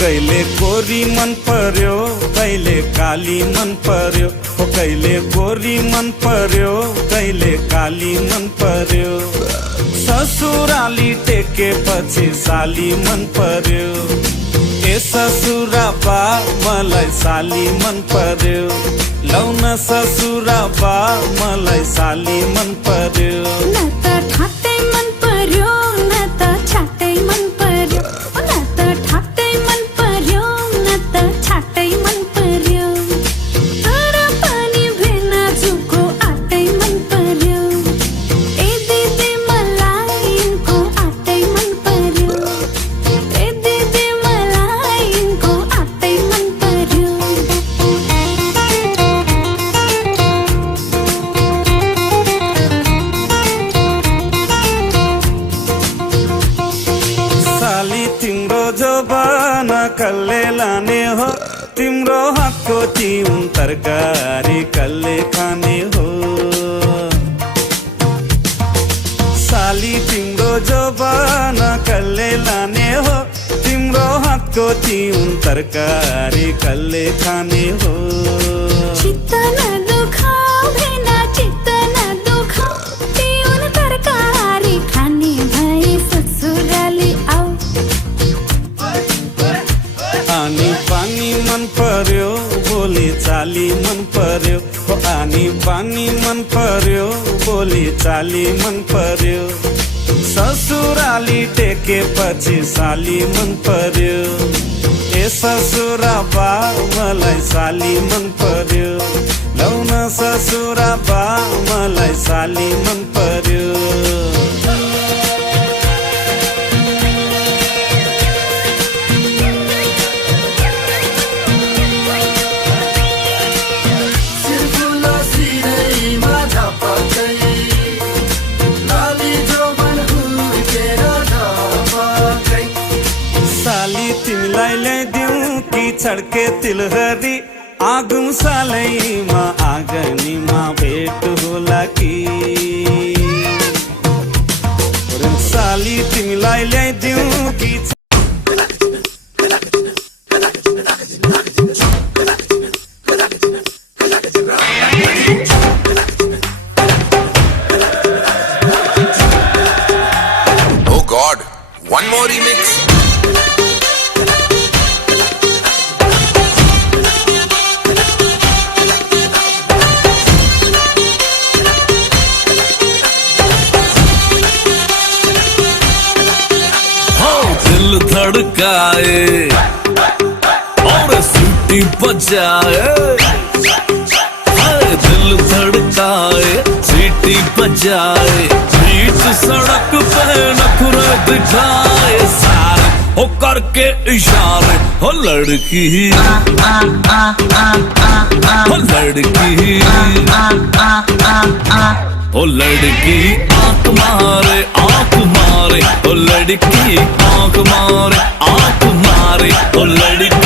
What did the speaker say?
कहिले गोरी मन पर्यो कहिले काली मन पर्यो कहिले गोरी मन पर्यो कहिले काली मन पर्यो ससुराली टेकेपछि साली मन पर्यो ए ससुरा बा मलाई साली मन पर्यो लौन ससुरा बा मलाई साली मन पर्यो न त ठाट्टै मन पर्यो न त छाट्टै मन पर्यो न त ठाट्टै मन पर्यो न त छाट्टै मन पर्यो तर पनि भेना जुको आटै मन पर्यो ए दिदी मलाई यिनको आटै मन पर्यो ए दिदी मलाई यिनको आटै मन पर्यो साली तिम्रो जवाना कल्ले लाने हो तिम्रो हातको चिउन तरकारी कल्ले खाने हो साली तिम्रो जवाना कल्ले लाने हो तिम्रो हातको चिउन तरकारी कल्ले खाने हो चित्त नदुखाऊ भेना चित्त नदुखाऊ तिउन तरकारी खाने भए ससुराली आऊ आनी पानी मन पर्यो बोली चाली मन पर्यो आनी पानी मन पर्यो बोली चाली मन पर्यो ससुराली टेकेपछि साली मन पर्यो ए ससुरा बा मलाई साली मन पर्यो लौन ससुरा बा मलाई साली मन पर्यो साली तिमीलाई ल्याइदिउँ कि छड्के तिलहरी आगुम सालैमा आँगनीमा भेट होला कि साली तिमीलाई ल्याइदिउँ कि Oh God, one more remix. दिल धड़काए और सीटी बजाए दिल धड़काए सीटी बजाए बीच सड़क पे नखरे दिखाए सारे हो करके इशारे हो लड़की हो लड़की ओ लड़की आंख मारे ओ लड़की आंख मारे ओ लड़की